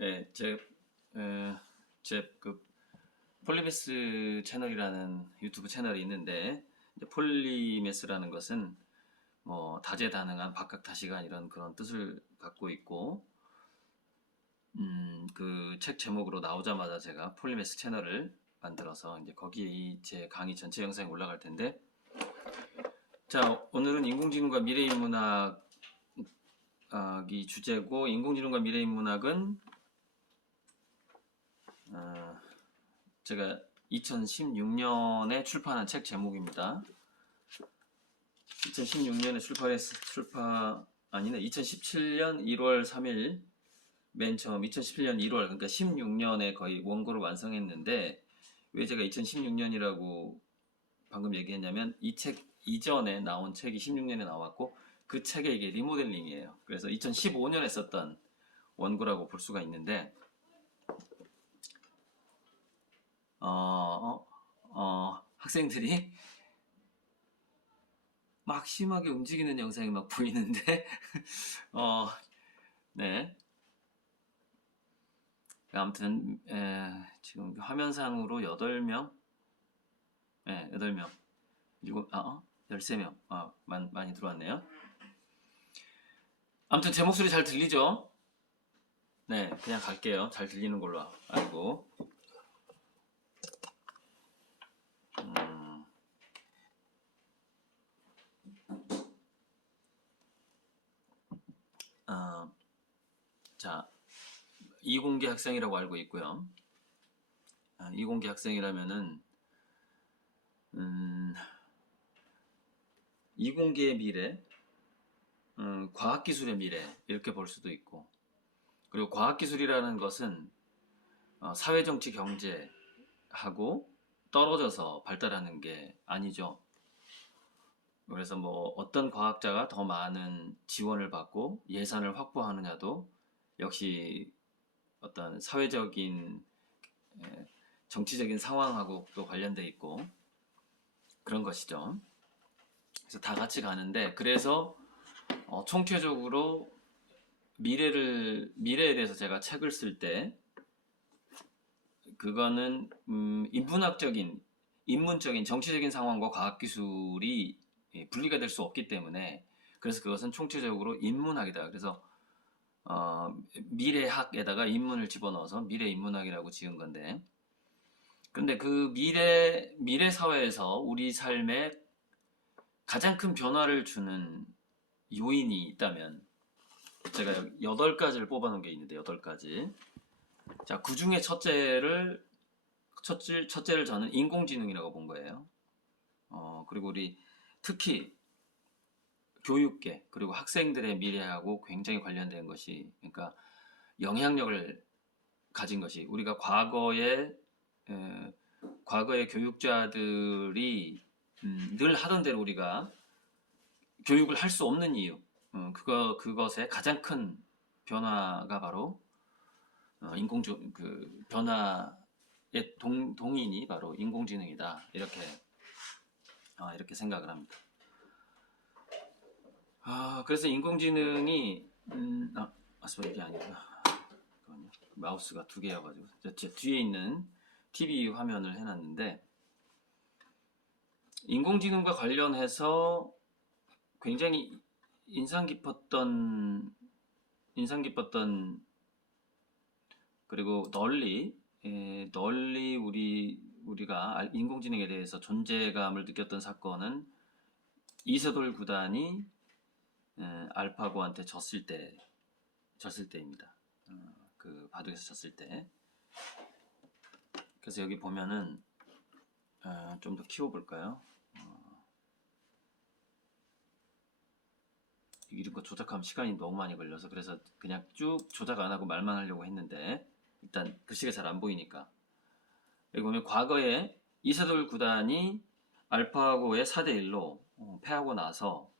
예, 제 폴리메스 채널이라는 유튜브 채널이 있는데, 이제 폴리메스라는 것은 뭐 다재다능한 박학다식한 이런 그런 뜻을 갖고 있고, 그 책 제목으로 나오자마자 제가 폴리메스 채널을 만들어서 이제 거기에 이 제 강의 전체 영상이 올라갈 텐데, 자, 오늘은 인공지능과 미래인문학이 주제고, 인공지능과 미래인문학은 제가 2016년에 출판한 책 제목입니다. 2016년에 아니네, 2017년 1월 3일, 맨 처음 2017년 1월, 그러니까 16년에 거의 원고를 완성했는데, 왜 제가 2016년이라고 방금 얘기했냐면, 이 책 이전에 나온 책이 16년에 나왔고, 그 책의 이게 리모델링이에요. 그래서 2015년에 썼던 원고라고 볼 수가 있는데, 학생들이 막 심하게 움직이는 영상이 막 보이는데, 어, 네. 아무튼, 지금 화면상으로 8명, 8명, 13명, 많이 들어왔네요. 아무튼 제 목소리 잘 들리죠? 네, 그냥 갈게요. 잘 들리는 걸로 알고. 어, 자, 이공계 학생이라고 알고 있고요. 이공계 학생이라면은, 이공계의 미래, 과학기술의 미래, 이렇게 볼 수도 있고, 그리고 과학기술이라는 것은 사회정치 경제하고 떨어져서 발달하는 게 아니죠. 그래서 뭐 어떤 과학자가 더 많은 지원을 받고 예산을 확보하느냐도 역시 어떤 사회적인 정치적인 상황하고 또 관련돼 있고 그런 것이죠. 그래서 다 같이 가는데, 그래서 총체적으로 미래에 대해서 제가 책을 쓸 때 그거는 인문적인 정치적인 상황과 과학기술이 분리가 될 수 없기 때문에, 그래서 그것은 총체적으로 인문학이다. 그래서 미래학에다가 인문을 집어넣어서 미래인문학이라고 지은 건데, 근데 그 미래 사회에서 우리 삶에 가장 큰 변화를 주는 요인이 있다면, 제가 8가지를 뽑아놓은 게 있는데, 8가지. 자, 그 중에 첫째를 저는 인공지능이라고 본 거예요. 그리고 우리 특히 교육계, 그리고 학생들의 미래하고 굉장히 관련된 것이, 그러니까 영향력을 가진 것이, 우리가 과거의 교육자들이 늘 하던 대로 우리가 교육을 할 수 없는 이유, 그것의 가장 큰 변화가 바로 변화의 동인이 바로 인공지능이다. 이렇게 생각을 합니다. 그래서 인공지능이 맞습니다. 이게 아니구나. 마우스가 2개여가지고 제 뒤에 있는 TV 화면을 해놨는데, 인공지능과 관련해서 굉장히 인상 깊었던 그리고 널리 우리가 인공지능에 대해서 존재감을 느꼈던 사건은 이세돌 구단이 알파고한테 졌을 때입니다. 그 바둑에서 졌을 때. 그래서 여기 보면은 좀 더 키워볼까요? 이런 거 조작하면 시간이 너무 많이 걸려서, 그래서 그냥 쭉 조작 안 하고 말만 하려고 했는데, 일단 글씨가 잘 안 보이니까. 여기 보면 과거에 이세돌 구단이 알파고의 4대1로 패하고 나서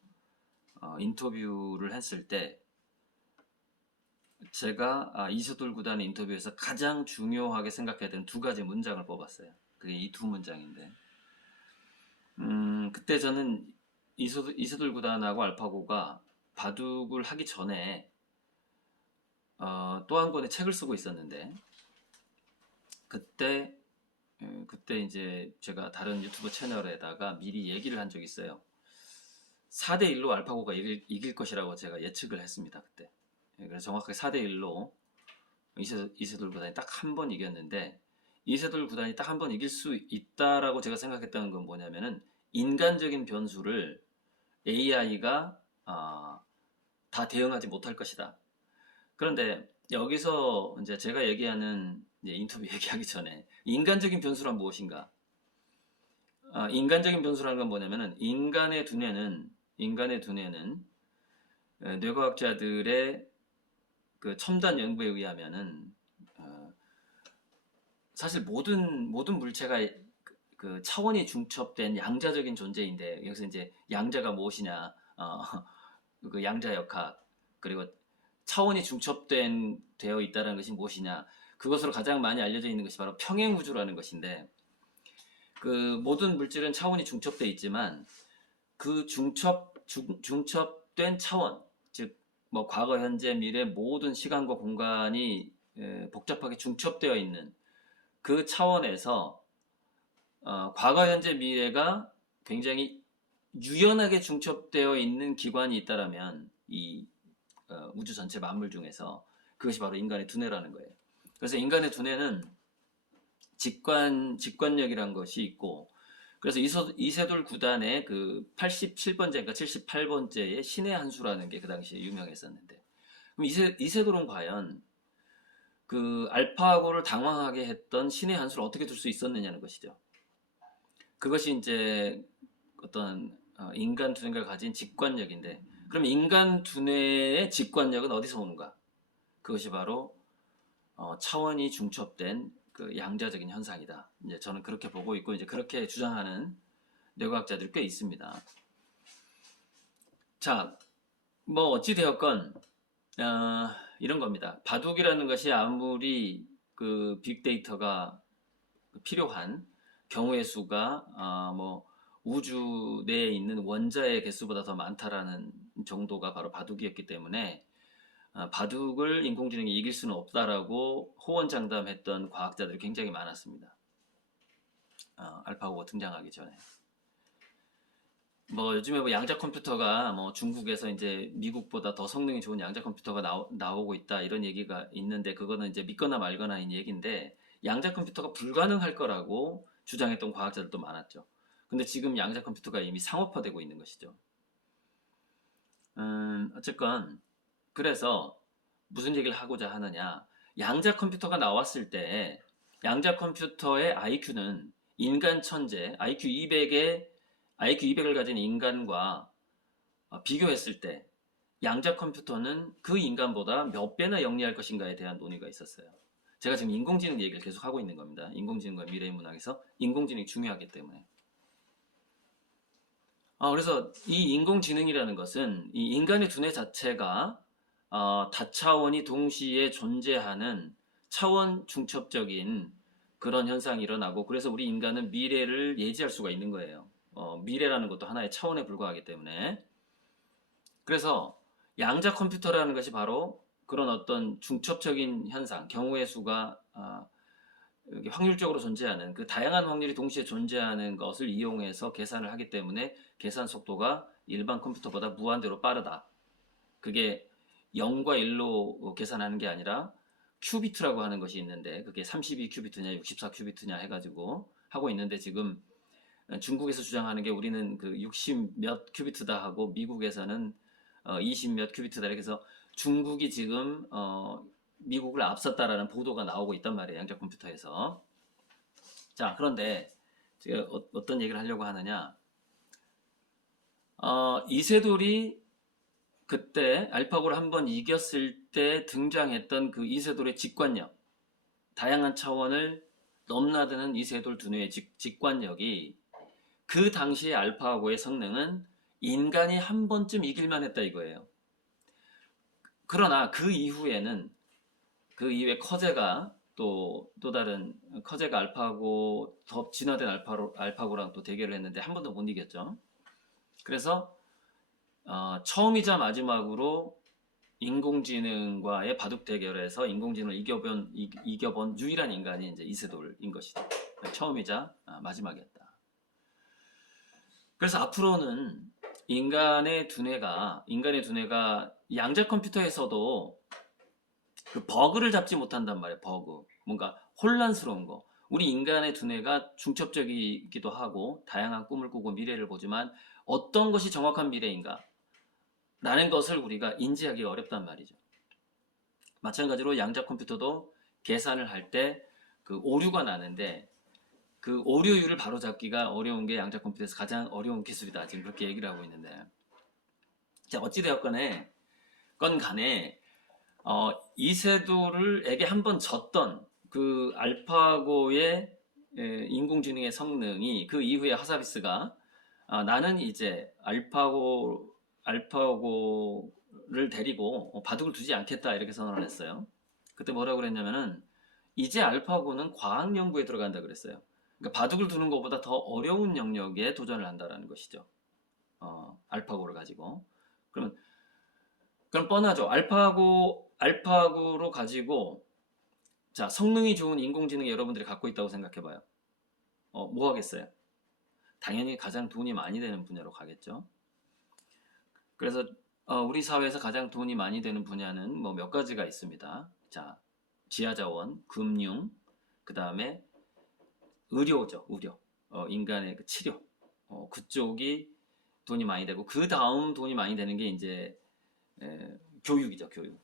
인터뷰를 했을 때, 제가 이세돌 구단의 인터뷰에서 가장 중요하게 생각해야 되는 2가지 문장을 뽑았어요. 그게 이 2문장인데, 그때 저는 이세돌 구단하고 알파고가 바둑을 하기 전에 또 한 권의 책을 쓰고 있었는데 그때 그때 이제 제가 다른 유튜브 채널에다가 미리 얘기를 한 적이 있어요. 4대 1로 알파고가 이길 것이라고 제가 예측을 했습니다. 그때. 그래서 정확하게 4대 1로 이세돌 구단이 딱 한 번 이겼는데 이세돌 구단이 딱 한 번 이길 수 있다라고 제가 생각했던 건 뭐냐면은 인간적인 변수를 AI가 다 대응하지 못할 것이다. 그런데 여기서 이제 제가 얘기하는 이제 인터뷰 얘기하기 전에 인간적인 변수란 무엇인가? 인간적인 변수라는 건 뭐냐면은 인간의 두뇌는 뇌과학자들의 그 첨단 연구에 의하면은 사실 모든 물체가 그 차원이 중첩된 양자적인 존재인데 여기서 이제 양자가 무엇이냐, 그 양자역학 그리고 차원이 중첩된 되어 있다는 것이 무엇이냐, 그것으로 가장 많이 알려져 있는 것이 바로 평행우주라는 것인데 그 모든 물질은 차원이 중첩되어 있지만 그 중첩된 차원, 즉 뭐 과거, 현재, 미래 모든 시간과 공간이 복잡하게 중첩되어 있는 그 차원에서 과거, 현재, 미래가 굉장히 유연하게 중첩되어 있는 기관이 있다라면 이 우주 전체 만물 중에서 그것이 바로 인간의 두뇌라는 거예요. 그래서 인간의 두뇌는 직관력이라는 것이 있고 그래서 이세돌 구단의 그 87번째인가 78번째의 신의 한 수라는 게 그 당시에 유명했었는데 그럼 이세돌은 과연 그 알파고를 당황하게 했던 신의 한 수를 어떻게 둘 수 있었느냐는 것이죠. 그것이 이제 어떤 인간 두뇌가 가진 직관력인데 그럼 인간 두뇌의 직관력은 어디서 오는가? 그것이 바로 차원이 중첩된 그 양자적인 현상이다. 이제 저는 그렇게 보고 있고 이제 그렇게 주장하는 뇌과학자들이 꽤 있습니다. 자, 뭐 어찌 되었건 이런 겁니다. 바둑이라는 것이 아무리 그 빅데이터가 필요한 경우의 수가 뭐 우주 내에 있는 원자의 개수보다 더 많다라는 정도가 바로 바둑이었기 때문에 바둑을 인공지능이 이길 수는 없다라고 호언장담했던 과학자들이 굉장히 많았습니다. 알파고가 등장하기 전에. 뭐 요즘에 뭐 양자 컴퓨터가 뭐 중국에서 이제 미국보다 더 성능이 좋은 양자 컴퓨터가 나오고 있다 이런 얘기가 있는데 그거는 이제 믿거나 말거나인 얘기인데 양자 컴퓨터가 불가능할 거라고 주장했던 과학자들도 많았죠. 근데 지금 양자 컴퓨터가 이미 상업화되고 있는 것이죠. 어쨌건 그래서 무슨 얘기를 하고자 하느냐? 양자 컴퓨터가 나왔을 때 양자 컴퓨터의 IQ는 인간 천재 IQ 200을 가진 인간과 비교했을 때 양자 컴퓨터는 그 인간보다 몇 배나 영리할 것인가에 대한 논의가 있었어요. 제가 지금 인공지능 얘기를 계속 하고 있는 겁니다. 인공지능과 미래의 문학에서 인공지능이 중요하기 때문에. 그래서 이 인공지능이라는 것은 이 인간의 두뇌 자체가 다차원이 동시에 존재하는 차원 중첩적인 그런 현상이 일어나고 그래서 우리 인간은 미래를 예지할 수가 있는 거예요. 미래라는 것도 하나의 차원에 불과하기 때문에 그래서 양자 컴퓨터라는 것이 바로 그런 어떤 중첩적인 현상, 경우의 수가 확률적으로 존재하는 그 다양한 확률이 동시에 존재하는 것을 이용해서 계산을 하기 때문에 계산 속도가 일반 컴퓨터보다 무한대로 빠르다. 그게 0과 1로 계산하는 게 아니라 큐비트라고 하는 것이 있는데 그게 32큐비트냐 64큐비트냐 해가지고 하고 있는데 지금 중국에서 주장하는 게 우리는 그 60 몇 큐비트다 하고 미국에서는 20 몇 큐비트다 이렇게 해서 중국이 지금 미국을 앞섰다라는 보도가 나오고 있단 말이에요. 양자 컴퓨터에서. 자, 그런데 제가 어떤 얘기를 하려고 하느냐. 이세돌이 그때 알파고를 한번 이겼을 때 등장했던 그 이세돌의 직관력, 다양한 차원을 넘나드는 이세돌 두뇌의 직관력이 그 당시의 알파고의 성능은 인간이 한 번쯤 이길만 했다 이거예요. 그러나 그 이후에는 그 이후에 커제가 또 다른 커제가 알파고 더 진화된 알파고랑 또 대결을 했는데 한 번도 못 이겼죠. 그래서 처음이자 마지막으로 인공지능과의 바둑 대결에서 인공지능을 이겨본 유일한 인간이 이제 이세돌인 것이죠. 처음이자 마지막이었다. 그래서 앞으로는 인간의 두뇌가 양자 컴퓨터에서도 그 버그를 잡지 못한단 말이에요. 버그. 뭔가 혼란스러운 거. 우리 인간의 두뇌가 중첩적이기도 하고 다양한 꿈을 꾸고 미래를 보지만 어떤 것이 정확한 미래인가? 라는 것을 우리가 인지하기 어렵단 말이죠. 마찬가지로 양자 컴퓨터도 계산을 할 때 그 오류가 나는데 그 오류율을 바로잡기가 어려운 게 양자 컴퓨터에서 가장 어려운 기술이다. 지금 그렇게 얘기를 하고 있는데. 자, 어찌되었건에, 이세돌에게 한번 졌던 그 알파고의 인공지능의 성능이 그 이후에 하사비스가 나는 이제 알파고를 데리고 바둑을 두지 않겠다 이렇게 선언을 했어요. 그때 뭐라고 그랬냐면은 이제 알파고는 과학 연구에 들어간다 그랬어요. 그러니까 바둑을 두는 것보다 더 어려운 영역에 도전을 한다라는 것이죠. 알파고를 가지고. 그럼 뻔하죠. 알파고로 가지고 자, 성능이 좋은 인공지능 여러분들이 갖고 있다고 생각해봐요. 뭐 하겠어요? 당연히 가장 돈이 많이 되는 분야로 가겠죠. 그래서 우리 사회에서 가장 돈이 많이 되는 분야는 뭐 몇 가지가 있습니다. 자, 지하자원, 금융, 그 다음에 의료죠. 의료. 인간의 그 치료. 그쪽이 돈이 많이 되고 그 다음 돈이 많이 되는 게 이제 교육이죠. 교육.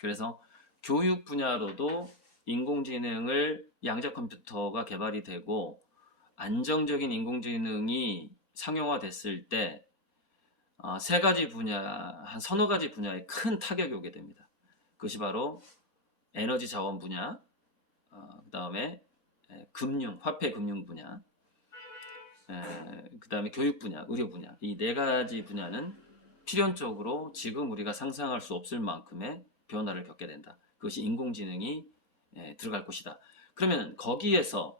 그래서 교육 분야로도 인공지능을 양자 컴퓨터가 개발이 되고 안정적인 인공지능이 상용화됐을 때 세 가지 분야, 한 서너 가지 분야에 큰 타격이 오게 됩니다. 그것이 바로 에너지 자원 분야, 그 다음에 화폐 금융 분야, 그 다음에 교육 분야, 의료 분야. 이 네 가지 분야는 필연적으로 지금 우리가 상상할 수 없을 만큼의 변화를 겪게 된다. 그것이 인공지능이 들어갈 것이다. 그러면 거기에서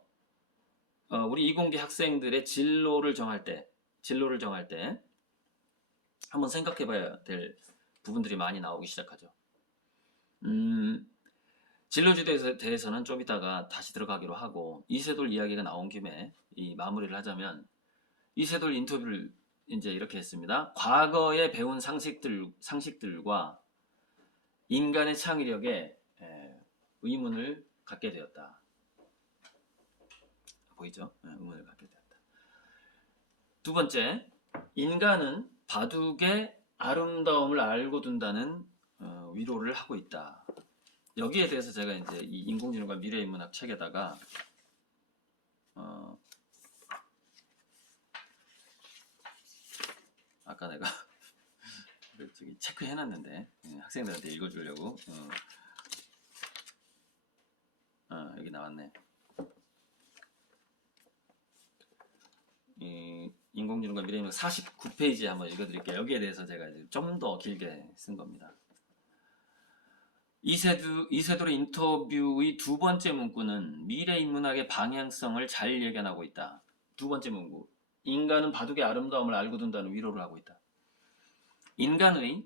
우리 이공계 학생들의 진로를 정할 때 한번 생각해 봐야 될 부분들이 많이 나오기 시작하죠. 진로지도에 대해서는 좀 이따가 다시 들어가기로 하고 이세돌 이야기가 나온 김에 이 마무리를 하자면 이세돌 인터뷰를 이제 이렇게 했습니다. 과거에 배운 상식들과 인간의 창의력에 의문을 갖게 되었다. 보이죠? 의문을 갖게 되었다. 두 번째, 인간은 바둑의 아름다움을 알고 둔다는 위로를 하고 있다. 여기에 대해서 제가 이제 이 인공지능과 미래인문학 책에다가 아까 내가 저기 체크해놨는데 학생들한테 읽어주려고 여기 나왔네. 인공지능과 미래인문학 49페이지에 한번 읽어드릴게요. 여기에 대해서 제가 좀 더 길게 쓴 겁니다. 이세돌의 인터뷰의 두 번째 문구는 미래인문학의 방향성을 잘 예견하고 있다. 두 번째 문구. 인간은 바둑의 아름다움을 알고 둔다는 위로를 하고 있다. 인간의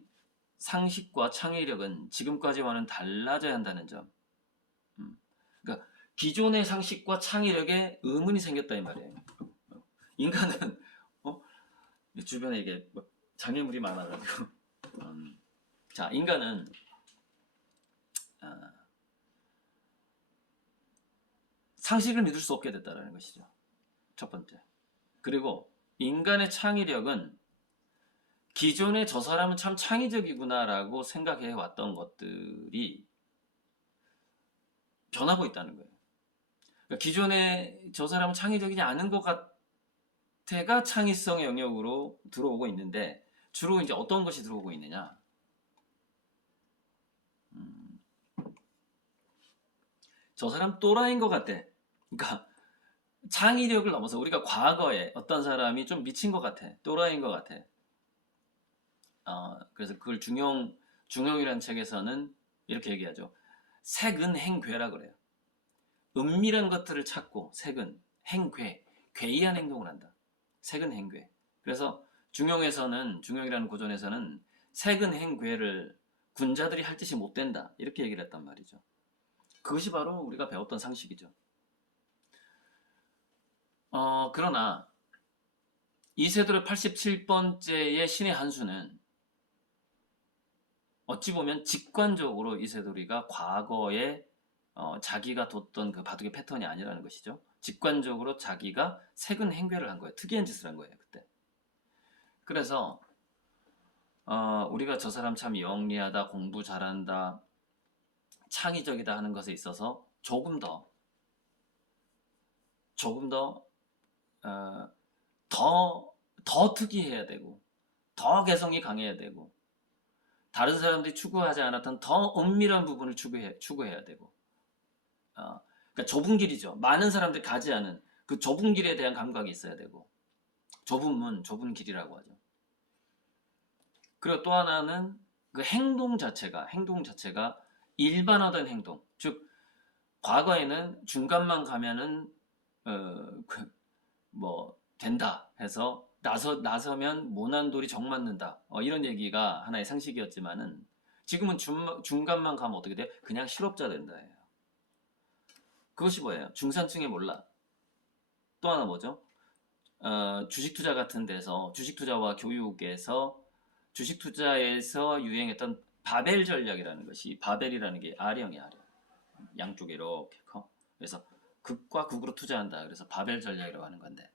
상식과 창의력은 지금까지와는 달라져야 한다는 점. 그러니까 기존의 상식과 창의력에 의문이 생겼다 이 말이에요. 인간은 주변에 이게 장애물이 많아가지고 자, 인간은 상식을 믿을 수 없게 됐다는 것이죠. 첫 번째. 그리고 인간의 창의력은 기존에 저 사람은 참 창의적이구나라고 생각해 왔던 것들이 변하고 있다는 거예요. 그러니까 기존에 저 사람은 창의적이지 않은 것 같아가 창의성의 영역으로 들어오고 있는데 주로 이제 어떤 것이 들어오고 있느냐? 저 사람 또라이인 것 같아. 그러니까 창의력을 넘어서 우리가 과거에 어떤 사람이 좀 미친 것 같아. 또라이인 것 같아. 그래서 그걸 중용이라는 책에서는 이렇게 얘기하죠. 색은행괴라 그래요. 은밀한 것들을 찾고 색은 행괴, 괴이한 행동을 한다. 색은행괴. 그래서 중용이라는 고전에서는 색은행괴를 군자들이 할 짓이 못 된다. 이렇게 얘기를 했단 말이죠. 그것이 바로 우리가 배웠던 상식이죠. 그러나 이세돌의 87번째의 신의 한 수는 어찌 보면 직관적으로 이세돌이가 과거에 자기가 뒀던 그 바둑의 패턴이 아니라는 것이죠. 직관적으로 자기가 색은 행괴를 한 거예요. 특이한 짓을 한 거예요, 그때. 그래서 우리가 저 사람 참 영리하다, 공부 잘한다, 창의적이다 하는 것에 있어서 조금 더 더 특이해야 되고, 더 개성이 강해야 되고, 다른 사람들이 추구하지 않았던 더 은밀한 부분을 추구해야 되고, 그러니까 좁은 길이죠. 많은 사람들이 가지 않은 그 좁은 길에 대한 감각이 있어야 되고, 좁은 문, 좁은 길이라고 하죠. 그리고 또 하나는 그 행동 자체가 일반화된 행동. 즉, 과거에는 중간만 가면은, 된다 해서 나서면 모난돌이 정 맞는다. 이런 얘기가 하나의 상식이었지만은 지금은 중간만 가면 어떻게 돼요? 그냥 실업자 된다예요. 그것이 뭐예요? 중산층의 몰라. 또 하나 뭐죠? 주식 투자 같은 데서 주식 투자와 교육에서 주식 투자에서 유행했던 바벨 전략이라는 것이 바벨이라는 게 R형이야, R형. 양쪽에 이렇게 커. 그래서 극과 극으로 투자한다. 그래서 바벨 전략이라고 하는 건데.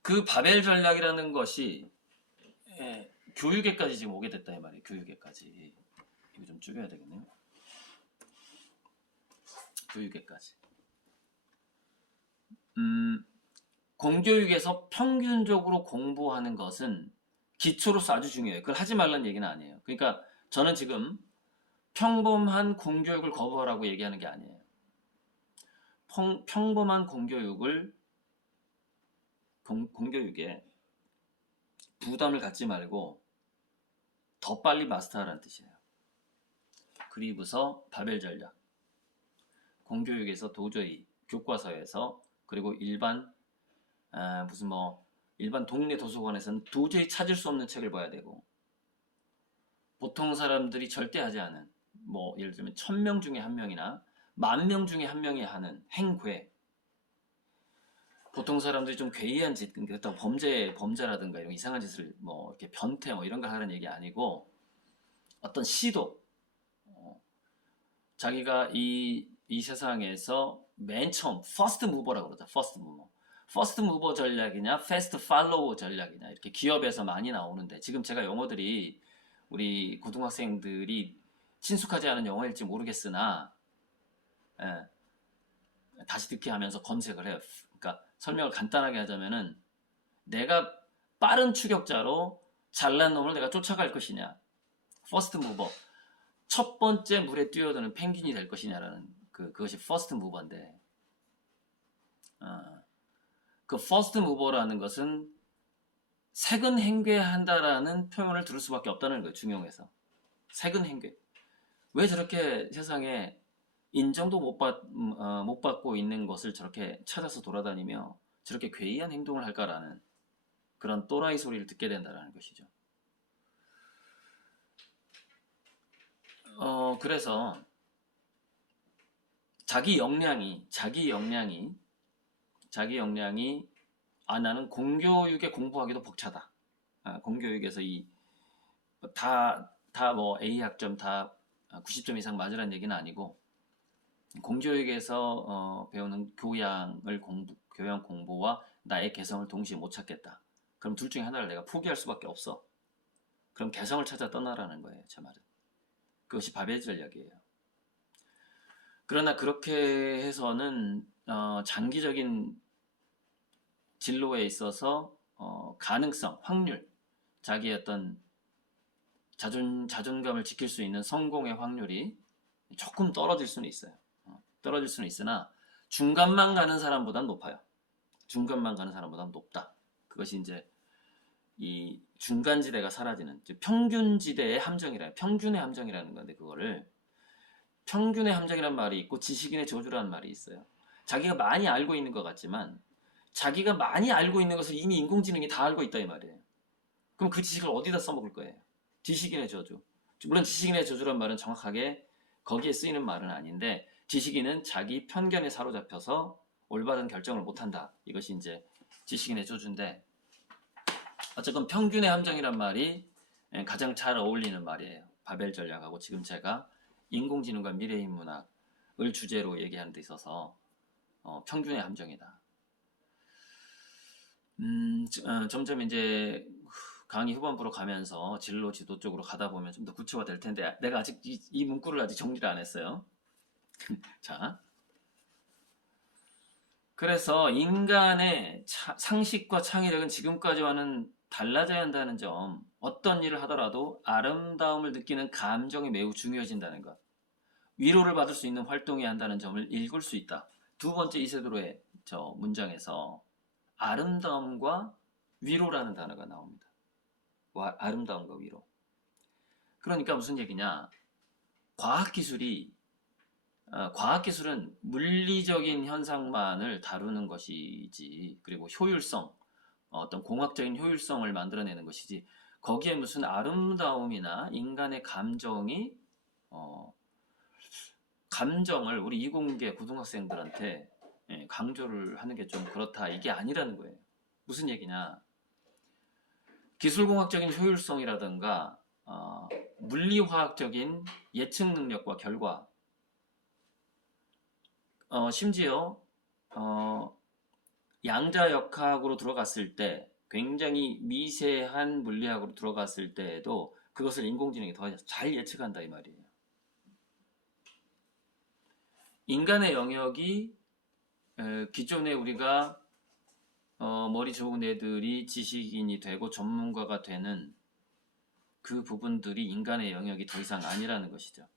그 바벨 전략이라는 것이 교육에까지 지금 오게 됐다 이 말이에요. 교육에까지. 이거 좀 줄여야 되겠네요. 교육에까지. 공교육에서 평균적으로 공부하는 것은 기초로서 아주 중요해요. 그걸 하지 말라는 얘기는 아니에요. 그러니까 저는 지금 평범한 공교육을 거부하라고 얘기하는 게 아니에요. 평범한 공교육에 부담을 갖지 말고 더 빨리 마스터하라는 뜻이에요. 그리고서 바벨 전략. 공교육에서 도저히 교과서에서 그리고 일반 일반 동네 도서관에서는 도저히 찾을 수 없는 책을 봐야 되고, 보통 사람들이 절대 하지 않은, 예를 들면 1000명 중에 한 명이나 10,000명 중에 한 명이 하는 행괴, 보통 사람들이 좀 괴이한 짓, 그렇다고 범죄라든가 이런 이상한 짓을 이렇게 변태 이런 걸 하는 얘기 아니고, 어떤 시도, 자기가 이 세상에서 맨 처음 퍼스트 무버라고 그러죠. 퍼스트 무버 전략이냐 패스트 팔로워 전략이냐, 이렇게 기업에서 많이 나오는데, 지금 제가 영어들이 우리 고등학생들이 친숙하지 않은 영어일지 모르겠으나 다시 듣기 하면서 검색을 해요. 그러니까 설명을 간단하게 하자면은, 내가 빠른 추격자로 잘난 놈을 내가 쫓아갈 것이냐, 퍼스트 무버, 첫 번째 물에 뛰어드는 펭귄이 될 것이냐라는 그것이 퍼스트 무버인데, 그 퍼스트 무버라는 것은 색은 행괴한다라는 표현을 들을 수밖에 없다는 거예요. 중용에서 색은 행괴. 왜 저렇게 세상에 인정도 못 받고 있는 것을 저렇게 찾아서 돌아다니며 저렇게 괴이한 행동을 할까라는 그런 또라이 소리를 듣게 된다는 것이죠. 그래서 자기 역량이 나는 공교육에 공부하기도 벅차다. 공교육에서 다 A 학점 다 90점 이상 맞으라는 얘기는 아니고, 공교육에서 배우는 교양 공부와 나의 개성을 동시에 못 찾겠다. 그럼 둘 중에 하나를 내가 포기할 수밖에 없어. 그럼 개성을 찾아 떠나라는 거예요, 제 말은. 그것이 바벨 전략이에요. 그러나 그렇게 해서는 장기적인 진로에 있어서 가능성, 확률, 자기의 어떤 자존감을 지킬 수 있는 성공의 확률이 조금 떨어질 수는 있어요. 떨어질 수는 있으나 중간만 가는 사람보다는 높아요. 중간만 가는 사람보다는 높다. 그것이 이제 이 중간지대가 사라지는, 평균지대의 함정이라, 평균의 함정이라는 건데, 그거를 평균의 함정이라는 말이 있고 지식인의 저주라는 말이 있어요. 자기가 많이 알고 있는 것 같지만 자기가 많이 알고 있는 것을 이미 인공지능이 다 알고 있다 이 말이에요. 그럼 그 지식을 어디다 써먹을 거예요? 지식인의 저주. 물론 지식인의 저주란 말은 정확하게 거기에 쓰이는 말은 아닌데, 지식인은 자기 편견에 사로잡혀서 올바른 결정을 못한다. 이것이 이제 지식인의 저주인데, 어쨌건 평균의 함정이란 말이 가장 잘 어울리는 말이에요. 바벨 전략하고 지금 제가 인공지능과 미래인문학을 주제로 얘기하는 데 있어서 평균의 함정이다. 점점 이제 강의 후반부로 가면서 진로 지도 쪽으로 가다 보면 좀 더 구체화될 텐데, 내가 아직 이 문구를 아직 정리를 안 했어요. 자, 그래서 인간의 상식과 창의력은 지금까지와는 달라져야 한다는 점, 어떤 일을 하더라도 아름다움을 느끼는 감정이 매우 중요해진다는 것, 위로를 받을 수 있는 활동해야 한다는 점을 읽을 수 있다. 두 번째 이세돌의 저 문장에서 아름다움과 위로라는 단어가 나옵니다. 아름다움과 위로. 그러니까 무슨 얘기냐? 과학기술은 물리적인 현상만을 다루는 것이지, 그리고 효율성, 어떤 공학적인 효율성을 만들어내는 것이지, 거기에 무슨 아름다움이나 인간의 감정을 우리 이공계 고등학생들한테 강조를 하는 게 좀 그렇다, 이게 아니라는 거예요. 무슨 얘기냐? 기술공학적인 효율성이라든가 물리화학적인 예측 능력과 결과, 심지어 양자역학으로 들어갔을 때, 굉장히 미세한 물리학으로 들어갔을 때에도 그것을 인공지능이 더 잘 예측한다 이 말이에요. 인간의 영역이 기존에 우리가 머리 좋은 애들이 지식인이 되고 전문가가 되는 그 부분들이 인간의 영역이 더 이상 아니라는 것이죠.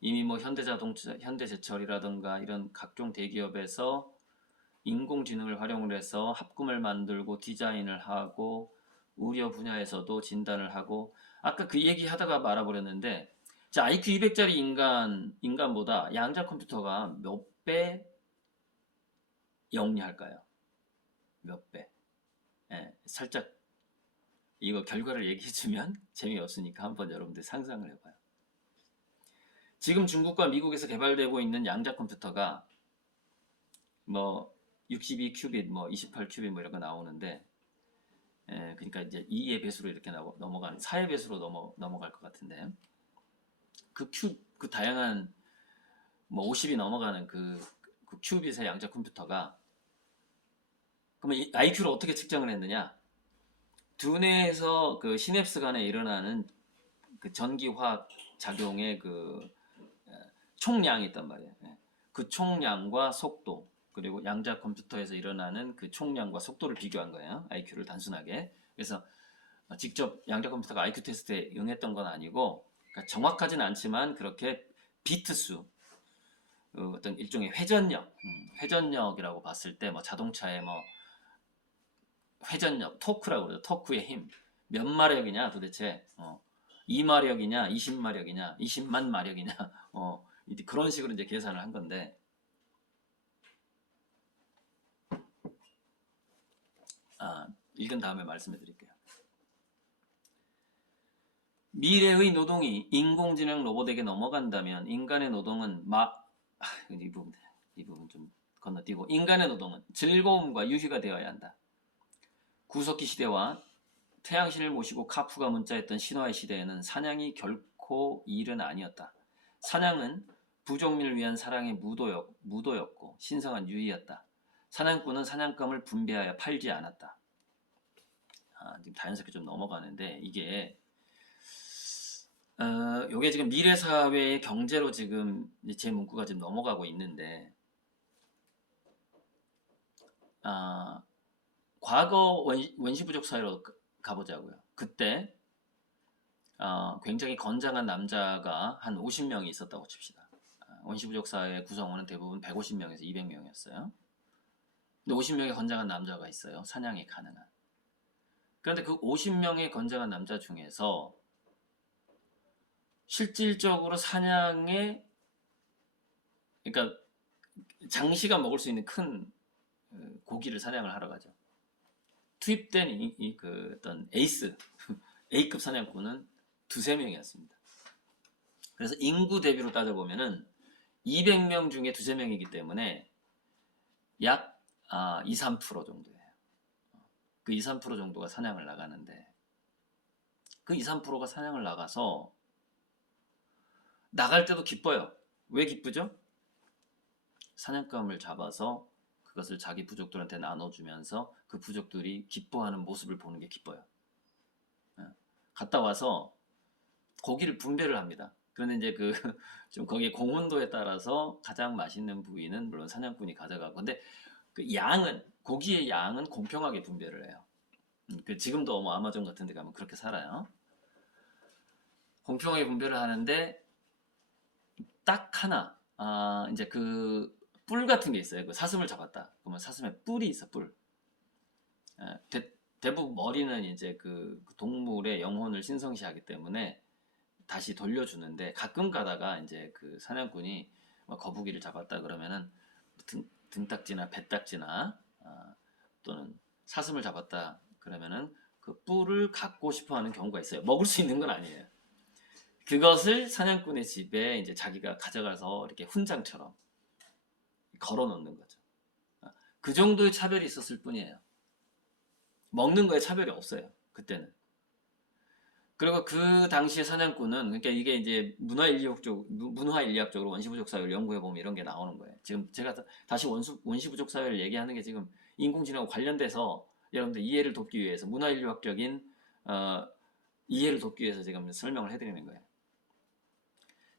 이미 뭐 현대자동차, 현대제철이라든가 이런 각종 대기업에서 인공지능을 활용을 해서 합금을 만들고 디자인을 하고, 의료 분야에서도 진단을 하고, 아까 그 얘기 하다가 말아버렸는데, 자, IQ 200짜리 인간보다 양자 컴퓨터가 몇 배 영리할까요? 몇 배? 살짝 이거 결과를 얘기해주면 재미없으니까 한번 여러분들 상상을 해봐요. 지금 중국과 미국에서 개발되고 있는 양자 컴퓨터가 뭐 62큐빗, 뭐 28큐빗 뭐 이런 거 나오는데, 그러니까 이제 2의 배수로 이렇게 넘어가는, 4의 배수로 넘어갈 것 같은데, 그 다양한 뭐 50이 넘어가는 그 큐빗의 양자 컴퓨터가, 그러면 이 IQ를 어떻게 측정을 했느냐? 두뇌에서 그 시냅스 간에 일어나는 그 전기화학 작용의 그 총량이 있단 말이에요. 그 총량과 속도, 그리고 양자 컴퓨터에서 일어나는 그 총량과 속도를 비교한 거예요. IQ를 단순하게. 그래서 직접 양자 컴퓨터가 IQ 테스트에 응했던 건 아니고, 그러니까 정확하진 않지만 그렇게 비트수, 어떤 일종의 회전력이라고 봤을 때, 뭐 자동차의 뭐 회전력, 토크라고 그러죠. 토크의 힘. 몇 마력이냐 도대체, 2마력이냐 20마력이냐 20만 마력이냐, 그런 식으로 이제 계산을 한 건데, 읽은 다음에 말씀해 드릴게요. 미래의 노동이 인공지능 로봇에게 넘어간다면 인간의 노동은 이 부분 좀 건너뛰고, 인간의 노동은 즐거움과 유희가 되어야 한다. 구석기 시대와 태양신을 모시고 카프가 문자했던 신화의 시대에는 사냥이 결코 일은 아니었다. 사냥은 부족민을 위한 사랑의 무도였고 신성한 유희였다. 사냥꾼은 사냥감을 분배하여 팔지 않았다. 지금 자연스럽게 좀 넘어가는데, 이게 요게 지금 미래사회의 경제로 지금 제 문구가 지금 넘어가고 있는데, 과거 원시부족 사회로 가보자고요. 그때 굉장히 건장한 남자가 한 50명이 있었다고 칩시다. 원시부족 사회의 구성원은 대부분 150명에서 200명이었어요. 근데 50명의 건장한 남자가 있어요. 사냥이 가능한. 그런데 그 50명의 건장한 남자 중에서 실질적으로 사냥에, 그러니까 장시간 먹을 수 있는 큰 고기를 사냥을 하러 가죠. 투입된 그 어떤 에이스 A급 사냥꾼은 두세 명이었습니다. 그래서 인구 대비로 따져보면은 200명 중에 두세 명이기 때문에 약 2, 3% 정도예요. 그 2, 3% 정도가 사냥을 나가는데 그 2, 3%가 사냥을 나가서 나갈 때도 기뻐요. 왜 기쁘죠? 사냥감을 잡아서 그것을 자기 부족들한테 나눠주면서 그 부족들이 기뻐하는 모습을 보는 게 기뻐요. 갔다 와서 고기를 분배를 합니다. 그런데 이제 좀 거기에 공헌도에 따라서 가장 맛있는 부위는 물론 사냥꾼이 가져가고, 근데 그 고기의 양은 공평하게 분배를 해요. 지금도 뭐 아마존 같은 데 가면 그렇게 살아요. 공평하게 분배를 하는데 딱 하나, 이제 그 뿔 같은 게 있어요. 그 사슴을 잡았다. 그러면 사슴에 뿔이 있어, 뿔. 대부분 머리는 이제 그 동물의 영혼을 신성시하기 때문에 다시 돌려주는데, 가끔 가다가 이제 그 사냥꾼이 거북이를 잡았다 그러면은 등딱지나 배딱지나 또는 사슴을 잡았다 그러면은 그 뿔을 갖고 싶어 하는 경우가 있어요. 먹을 수 있는 건 아니에요. 그것을 사냥꾼의 집에 이제 자기가 가져가서 이렇게 훈장처럼 걸어 놓는 거죠. 그 정도의 차별이 있었을 뿐이에요. 먹는 거에 차별이 없어요. 그때는. 그리고 그 당시의 사냥꾼은, 그러니까 이게 이제 문화인류학적으로 원시부족 사회를 연구해보면 이런 게 나오는 거예요. 지금 제가 다시 원시부족 사회를 얘기하는 게 지금 인공지능과 관련돼서 여러분들 이해를 돕기 위해서, 문화인류학적인 이해를 돕기 위해서 지금 설명을 해드리는 거예요.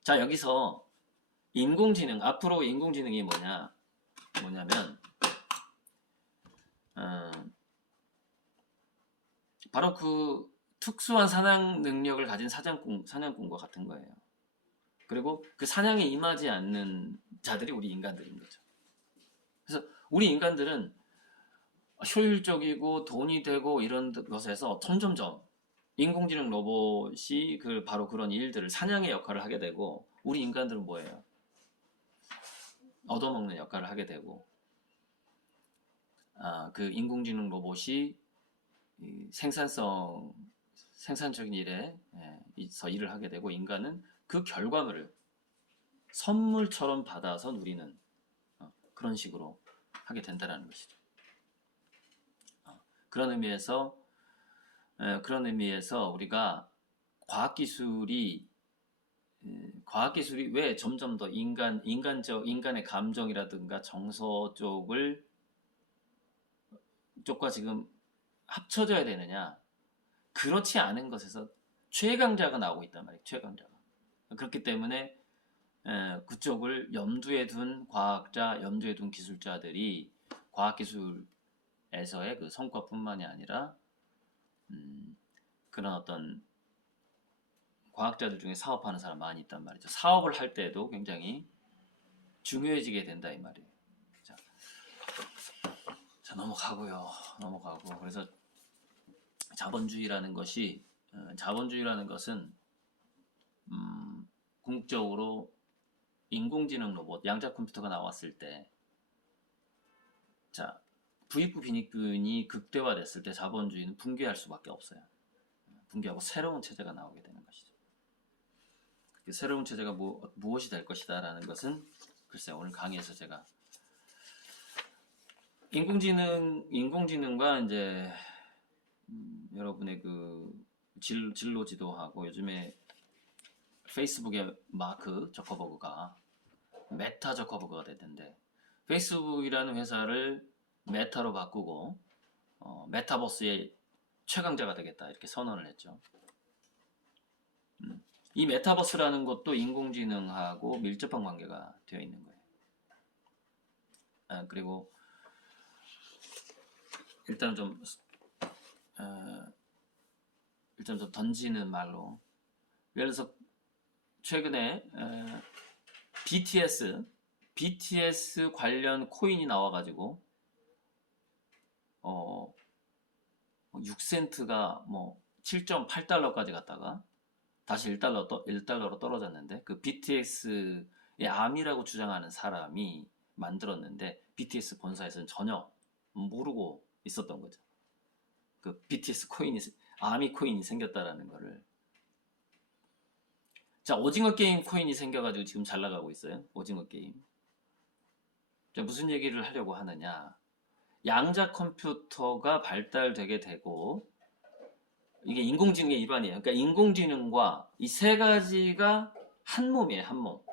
자, 여기서 앞으로 인공지능이 뭐냐면, 바로 그 특수한 사냥 능력을 가진 사냥꾼과 같은 거예요. 그리고 그 사냥에 임하지 않는 자들이 우리 인간들인 거죠. 그래서 우리 인간들은 효율적이고 돈이 되고 이런 것에서 점점점 인공지능 로봇이 바로 그런 일들을, 사냥의 역할을 하게 되고, 우리 인간들은 뭐예요? 얻어먹는 역할을 하게 되고, 그 인공지능 로봇이 생산적인 일에서 일을 하게 되고, 인간은 그 결과물을 선물처럼 받아서 누리는 그런 식으로 하게 된다는 것이죠. 그런 의미에서 우리가 과학기술이 왜 점점 더 인간의 감정이라든가 정서 쪽과 지금 합쳐져야 되느냐? 그렇지 않은 것에서 최강자가 나오고 있단 말이에요. 최강자가. 그렇기 때문에 그쪽을 염두에 둔 과학자, 염두에 둔 기술자들이 과학기술에서의 그 성과뿐만이 아니라 그런 어떤 과학자들 중에 사업하는 사람 많이 있단 말이죠. 사업을 할 때도 굉장히 중요해지게 된다 이 말이에요. 자, 넘어가고 그래서 자본주의라는 것은 궁극적으로 인공지능 로봇, 양자 컴퓨터가 나왔을 때, 자, 부익부 빈익분이 극대화됐을 때 자본주의는 붕괴할 수밖에 없어요. 붕괴하고 새로운 체제가 나오게 되는 것이죠. 그 새로운 체제가 무엇이 될 것이다 라는 것은 글쎄요, 오늘 강의에서 제가 인공지능과 이제 여러분의 그 진로 지도하고, 요즘에 페이스북의 마크 저커버그가 메타 저커버그가 됐는데, 페이스북이라는 회사를 메타로 바꾸고 메타버스의 최강자가 되겠다 이렇게 선언을 했죠. 이 메타버스라는 것도 인공지능하고 밀접한 관계가 되어 있는 거예요. 그리고 일단 좀 던지는 말로, 예를 들어서 최근에 BTS 관련 코인이 나와가지고 6센트가 뭐 7.8달러까지 갔다가 다시 1달러로 떨어졌는데, 그 BTS의 암이라고 주장하는 사람이 만들었는데 BTS 본사에서는 전혀 모르고 있었던 거죠. 그 BTS 코인이 아미 코인이 생겼다라는 거를. 자, 오징어 게임 코인이 생겨가지고 지금 잘 나가고 있어요. 오징어 게임. 자, 무슨 얘기를 하려고 하느냐? 양자 컴퓨터가 발달되게 되고 이게 인공지능의 일환이에요. 그러니까 인공지능과 이 세 가지가 한 몸이에요, 한 몸.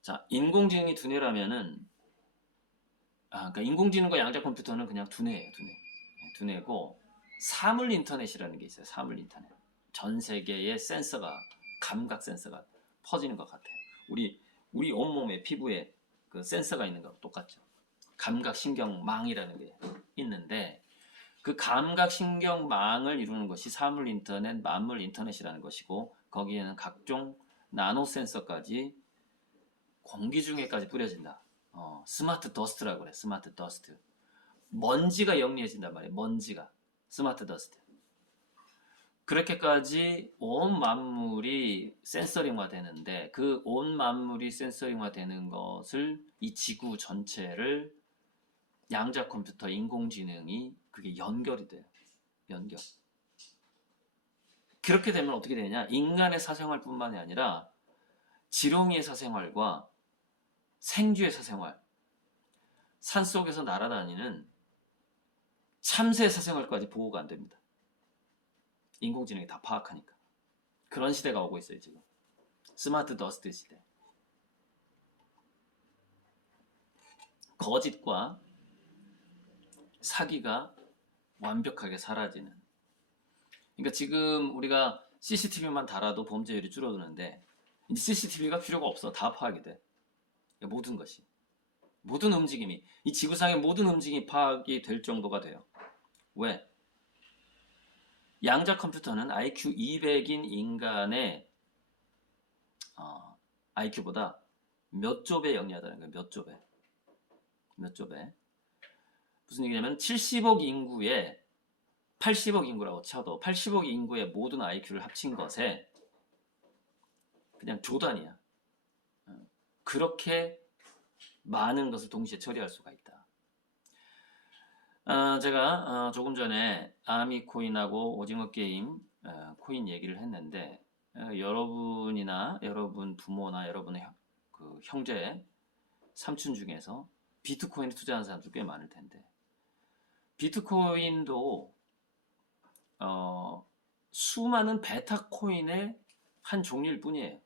자, 인공지능이 두뇌라면은 그러니까 인공지능과 양자 컴퓨터는 그냥 두뇌예요, 두뇌. 두뇌고 사물 인터넷이라는 게 있어요. 사물 인터넷. 전 세계의 센서가 감각 센서가 퍼지는 것 같아요. 우리 온몸에 피부에 그 센서가 있는 거랑 똑같죠. 감각 신경망이라는 게 있는데 그 감각 신경망을 이루는 것이 사물 인터넷, 만물 인터넷이라는 것이고 거기에는 각종 나노 센서까지 공기 중에까지 뿌려진다. 스마트 더스트라고 그래. 스마트 더스트. 먼지가 영리해진단 말이에요. 먼지가. 스마트 더스트. 그렇게까지 온 만물이 센서링화 되는데 그 온 만물이 센서링화 되는 것을 이 지구 전체를 양자 컴퓨터 인공지능이 그게 연결이 돼요. 연결. 그렇게 되면 어떻게 되냐? 인간의 사생활 뿐만이 아니라 지렁이의 사생활과 생쥐의 사생활, 산속에서 날아다니는 참새 사생활까지 보호가 안 됩니다. 인공지능이 다 파악하니까. 그런 시대가 오고 있어요, 지금. 스마트 더스트 시대. 거짓과 사기가 완벽하게 사라지는. 그러니까 지금 우리가 CCTV만 달아도 범죄율이 줄어드는데 이제 CCTV가 필요가 없어. 다 파악이 돼. 모든 것이. 모든 움직임이. 이 지구상의 모든 움직임이 파악이 될 정도가 돼요. 왜? 양자 컴퓨터는 IQ 200인 인간의 IQ보다 몇 조배 영리하다는 거예요. 몇 조배. 몇 조배. 무슨 얘기냐면 70억 인구에 80억 인구라고 쳐도 80억 인구의 모든 IQ를 합친 것에 그냥 조단이야. 그렇게 많은 것을 동시에 처리할 수가 있다. 제가 조금 전에 아미 코인하고 오징어 게임 코인 얘기를 했는데 여러분이나 여러분 부모나 여러분의 그 형제, 삼촌 중에서 비트코인에 투자하는 사람들 꽤 많을 텐데 비트코인도 수많은 베타 코인의 한 종류일 뿐이에요.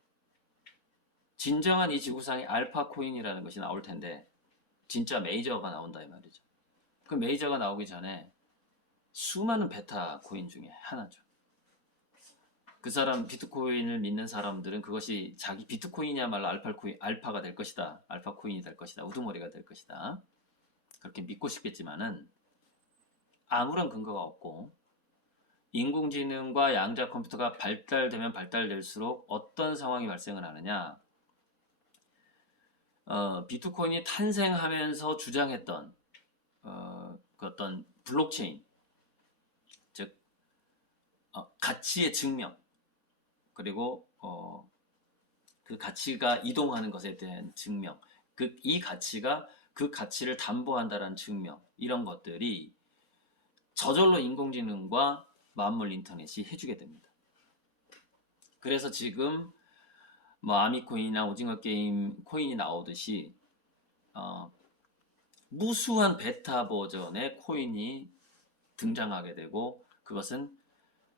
진정한 이 지구상의 알파 코인이라는 것이 나올 텐데 진짜 메이저가 나온다 이 말이죠. 그 메이저가 나오기 전에 수많은 베타 코인 중에 하나죠. 그 사람 비트코인을 믿는 사람들은 그것이 자기 비트코인이야말로 알파가 될 것이다. 알파 코인이 될 것이다. 우두머리가 될 것이다. 그렇게 믿고 싶겠지만은 아무런 근거가 없고 인공지능과 양자 컴퓨터가 발달되면 발달될수록 어떤 상황이 발생을 하느냐? 비트코인이 탄생하면서 주장했던 그 어떤 블록체인, 즉 가치의 증명, 그리고 그 가치가 이동하는 것에 대한 증명, 이 가치가 그 가치를 담보한다는 증명, 이런 것들이 저절로 인공지능과 만물 인터넷이 해주게 됩니다. 그래서 지금 뭐 아미코인이나 오징어 게임 코인이 나오듯이 무수한 베타 버전의 코인이 등장하게 되고 그것은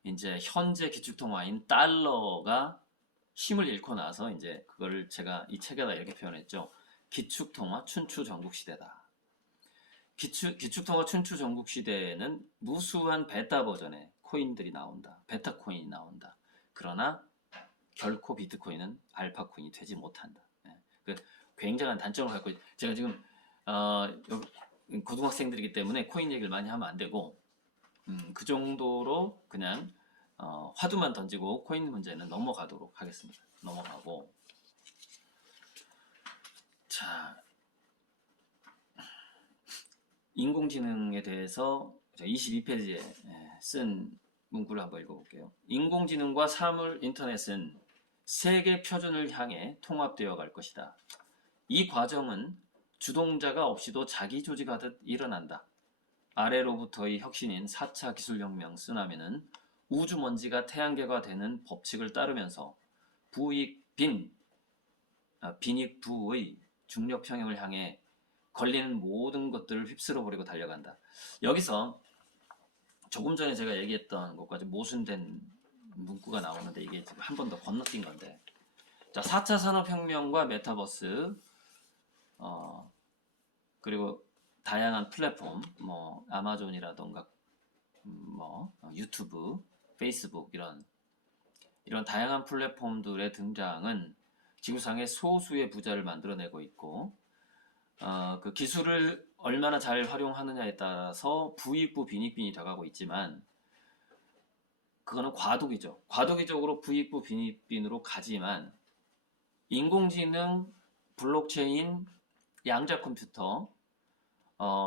이제 현재 기축통화인 달러가 힘을 잃고 나서 이제 그거를 제가 이 책에다 이렇게 표현했죠. 기축통화 춘추 전국시대다. 기축통화 춘추 전국시대에는 무수한 베타 버전의 코인들이 나온다. 베타 코인이 나온다. 그러나 결코 비트코인은 알파 코인이 되지 못한다. 그 굉장한 단점을 갖고 제가 지금 고등학생들이기 때문에 코인 얘기를 많이 하면 안 되고 그 정도로 그냥 화두만 던지고 코인 문제는 넘어가도록 하겠습니다. 넘어가고 자 인공지능에 대해서 22페이지에 쓴 문구를 한번 읽어볼게요. 인공지능과 사물 인터넷은 세계 표준을 향해 통합되어 갈 것이다. 이 과정은 주동자가 없이도 자기 조직하듯 일어난다. 아래로부터의 혁신인 4차 기술혁명 쓰나미는 우주먼지가 태양계가 되는 법칙을 따르면서 빈익부의 중력평형을 향해 걸리는 모든 것들을 휩쓸어버리고 달려간다. 여기서 조금 전에 제가 얘기했던 것과 좀 모순된 문구가 나오는데 이게 한 번 더 건너뛴 건데, 자, 4차 산업혁명과 메타버스, 그리고 다양한 플랫폼, 뭐 아마존이라던가 뭐 유튜브, 페이스북 이런 다양한 플랫폼들의 등장은 지구상의 소수의 부자를 만들어내고 있고, 그 기술을 얼마나 잘 활용하느냐에 따라서 부익부 빈익빈이 돼가고 있지만, 그거는 과도기죠. 과도기적으로 부익부 빈익빈으로 가지만 인공지능, 블록체인, 양자 컴퓨터,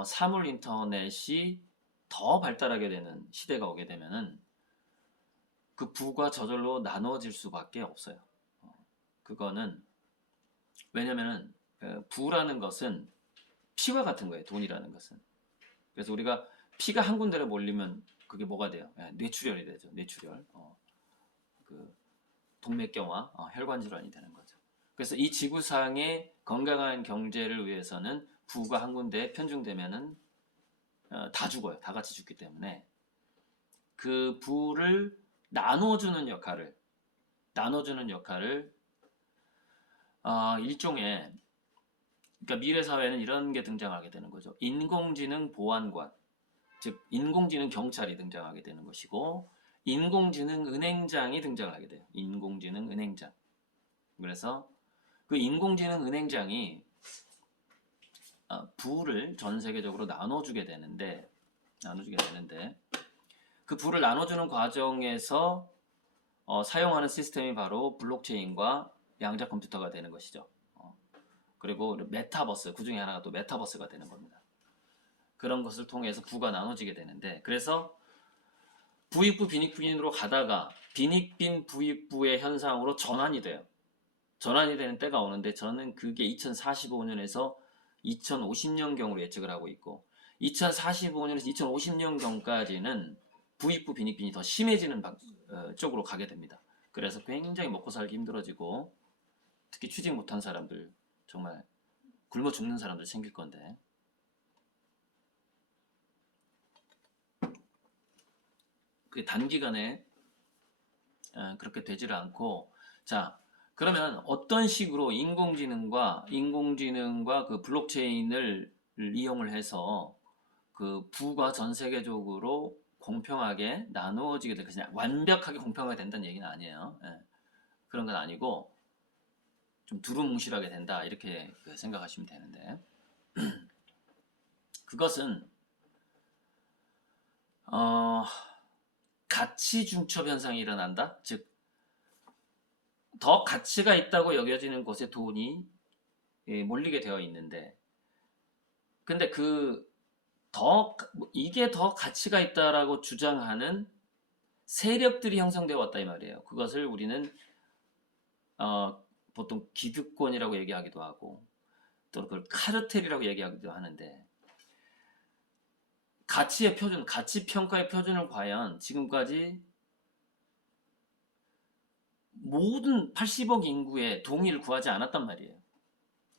사물 인터넷이 더 발달하게 되는 시대가 오게 되면은 그 부가 저절로 나눠질 수밖에 없어요. 그거는 왜냐면은 부라는 것은 피와 같은 거예요. 돈이라는 것은. 그래서 우리가 피가 한 군데로 몰리면 그게 뭐가 돼요? 뇌출혈이 되죠. 뇌출혈. 그 동맥경화, 혈관 질환이 되는 거죠. 그래서 이 지구상의 건강한 경제를 위해서는 부가 한 군데에 편중되면은 다 죽어요. 다 같이 죽기 때문에 그 부를 나눠주는 역할을 일종의, 그러니까 미래 사회는 이런 게 등장하게 되는 거죠. 인공지능 보안관, 즉 인공지능 경찰이 등장하게 되는 것이고, 인공지능 은행장이 등장하게 돼요. 인공지능 은행장. 그래서 그 인공지능 은행장이 부를 전 세계적으로 나눠주게 되는데 그 부를 나눠주는 과정에서 사용하는 시스템이 바로 블록체인과 양자 컴퓨터가 되는 것이죠. 그리고 메타버스, 그 중에 하나가 또 메타버스가 되는 겁니다. 그런 것을 통해서 부가 나눠지게 되는데, 그래서 부익부 빈익빈으로 가다가 빈익빈 부익부의 현상으로 전환이 돼요. 전환이 되는 때가 오는데, 저는 그게 2045년에서 2050년경으로 예측을 하고 있고, 2045년에서 2050년경까지는 부익부 빈익빈이 더 심해지는 쪽으로 가게 됩니다. 그래서 굉장히 먹고 살기 힘들어지고, 특히 취직 못한 사람들, 정말 굶어 죽는 사람들 생길 건데, 그게 단기간에 그렇게 되지를 않고, 자, 그러면 어떤 식으로 인공지능과 그 블록체인을 이용을 해서 그 부가 전 세계적으로 공평하게 나누어지게 될 것이냐, 완벽하게 공평하게 된다는 얘기는 아니에요. 그런 건 아니고 좀 두루뭉실하게 된다, 이렇게 생각하시면 되는데, 그것은 가치 중첩 현상이 일어난다. 즉, 더 가치가 있다고 여겨지는 곳에 돈이 몰리게 되어 있는데, 근데 이게 더 가치가 있다라고 주장하는 세력들이 형성되어 왔다 이 말이에요. 그것을 우리는 보통 기득권이라고 얘기하기도 하고, 또 그걸 카르텔이라고 얘기하기도 하는데, 가치의 표준, 가치 평가의 표준을 과연 지금까지 모든 80억 인구의 동의를 구하지 않았단 말이에요.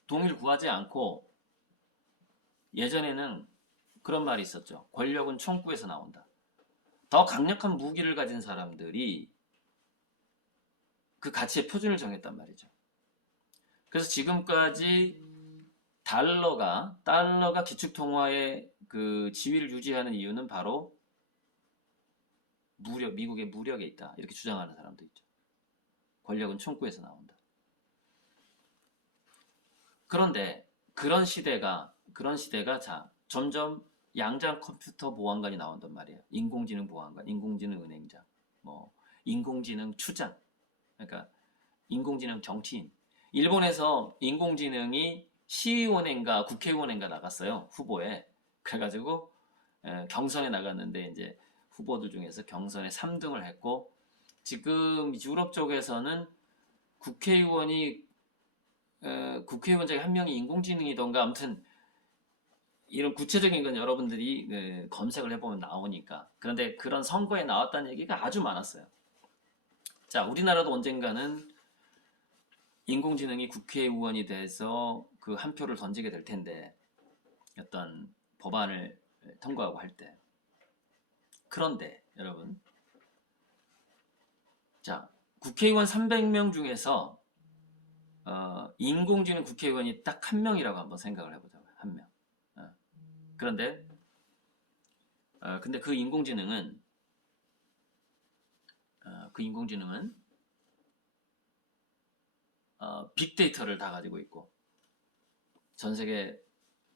동의를 구하지 않고, 예전에는 그런 말이 있었죠. 권력은 총구에서 나온다. 더 강력한 무기를 가진 사람들이 그 가치의 표준을 정했단 말이죠. 그래서 지금까지 달러가 기축통화의 그 지위를 유지하는 이유는 바로 미국의 무력에 있다, 이렇게 주장하는 사람도 있죠. 권력은 총구에서 나온다. 그런데 그런 시대가 자, 점점 양자 컴퓨터 보안관이 나온단 말이에요. 인공지능 보안관, 인공지능 은행장, 뭐 인공지능 추장, 그러니까 인공지능 정치인. 일본에서 인공지능이 시의원인가 국회의원인가 나갔어요, 후보에. 그래가지고 경선에 나갔는데 이제 후보들 중에서 경선에 3등을 했고, 지금 유럽 쪽에서는 국회의원 중에 한 명이 인공지능이던가, 아무튼 이런 구체적인 건 여러분들이 검색을 해보면 나오니까. 그런데 그런 선거에 나왔다는 얘기가 아주 많았어요. 자, 우리나라도 언젠가는 인공지능이 국회의원이 돼서 그 한 표를 던지게 될 텐데, 어떤 법안을 통과하고 할 때. 그런데 여러분, 자, 국회의원 300명 중에서 인공지능 국회의원이 딱 한 명이라고 한번 생각을 해보자고요. 한 명. 그런데 근데 그 인공지능은 빅데이터를 다 가지고 있고 전 세계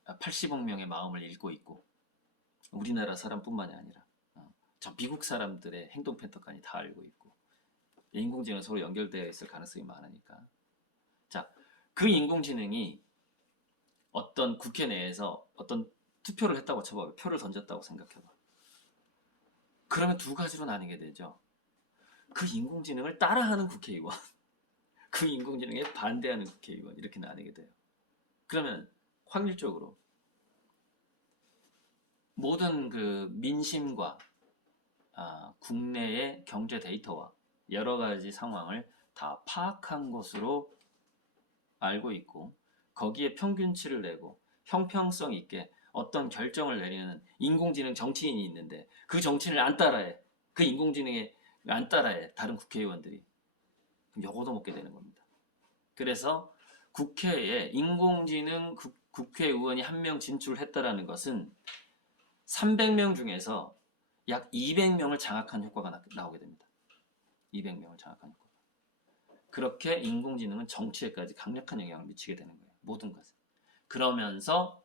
80억 명의 마음을 읽고 있고 우리나라 사람뿐만이 아니라 저 미국 사람들의 행동 패턴까지 다 알고 있고 인공지능 서로 연결되어 있을 가능성이 많으니까. 자, 그 인공지능이 어떤 국회 내에서 어떤 투표를 했다고 쳐봐. 표를 던졌다고 생각해봐. 그러면 두 가지로 나뉘게 되죠. 그 인공지능을 따라하는 국회의원, 그 인공지능에 반대하는 국회의원, 이렇게 나뉘게 돼요. 그러면 확률적으로 모든 그 민심과 국내의 경제 데이터와 여러 가지 상황을 다 파악한 것으로 알고 있고 거기에 평균치를 내고 형평성 있게 어떤 결정을 내리는 인공지능 정치인이 있는데 그 정치인을 안 따라해. 그 인공지능에 안 따라해. 다른 국회의원들이. 그럼 요거도 먹게 되는 겁니다. 그래서 국회에 인공지능 국회의원이 한 명 진출했다라는 것은 300명 중에서 약 200명을 장악한 효과가 나오게 됩니다. 200명을 장악한 효과. 그렇게 인공지능은 정치에까지 강력한 영향을 미치게 되는 거예요. 모든 것에. 그러면서